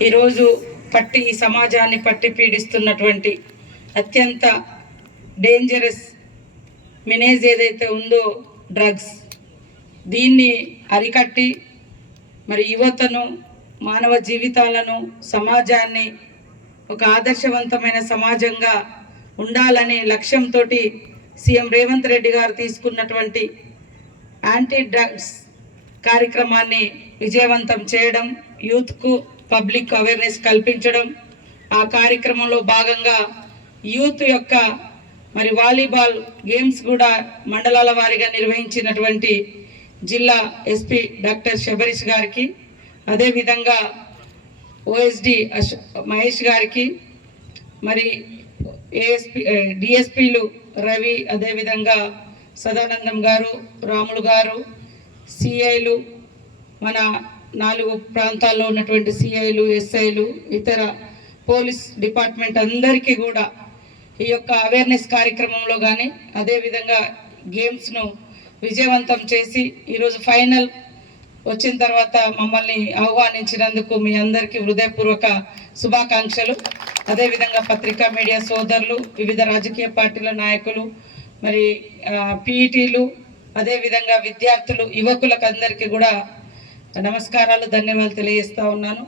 ఈరోజు పట్టి ఈ సమాజాన్ని పట్టి పీడిస్తున్నటువంటి అత్యంత డేంజరస్ మినేజ్ ఏదైతే ఉందో డ్రగ్స్ దీన్ని అరికట్టి మరి యువతను మానవ జీవితాలను సమాజాన్ని ఒక ఆదర్శవంతమైన సమాజంగా ఉండాలనే లక్ష్యంతో సీఎం రేవంత్ రెడ్డి గారు తీసుకున్నటువంటి యాంటీ డ్రగ్స్ కార్యక్రమాన్ని విజయవంతం చేయడం యూత్కు పబ్లిక్ అవేర్నెస్ కల్పించడం ఆ కార్యక్రమంలో భాగంగా యూత్ యొక్క మరి వాలీబాల్ గేమ్స్ కూడా మండలాల వారీగా నిర్వహించినటువంటి జిల్లా ఎస్పీ డాక్టర్ శబరీష్ గారికి అదేవిధంగా ఓఎస్డి అశ్ మహేష్ గారికి మరి ఏఎస్పి డిఎస్పీలు రవి అదేవిధంగా సదానందం గారు రాములు గారు సిఐలు మన నాలుగు ప్రాంతాల్లో ఉన్నటువంటి సిఐలు ఎస్ఐలు ఇతర పోలీస్ డిపార్ట్మెంట్ అందరికీ కూడా ఈ యొక్క అవేర్నెస్ కార్యక్రమంలో కానీ అదేవిధంగా గేమ్స్ను విజయవంతం చేసి ఈరోజు ఫైనల్ వచ్చిన తర్వాత మమ్మల్ని ఆహ్వానించినందుకు మీ అందరికీ హృదయపూర్వక శుభాకాంక్షలు. అదేవిధంగా పత్రికా మీడియా సోదరులు వివిధ రాజకీయ పార్టీల నాయకులు మరి పీఈటీలు అదేవిధంగా విద్యార్థులు యువకులకు అందరికీ కూడా నమస్కారాలు ధన్యవాదాలు తెలియజేస్తా ఉన్నాను.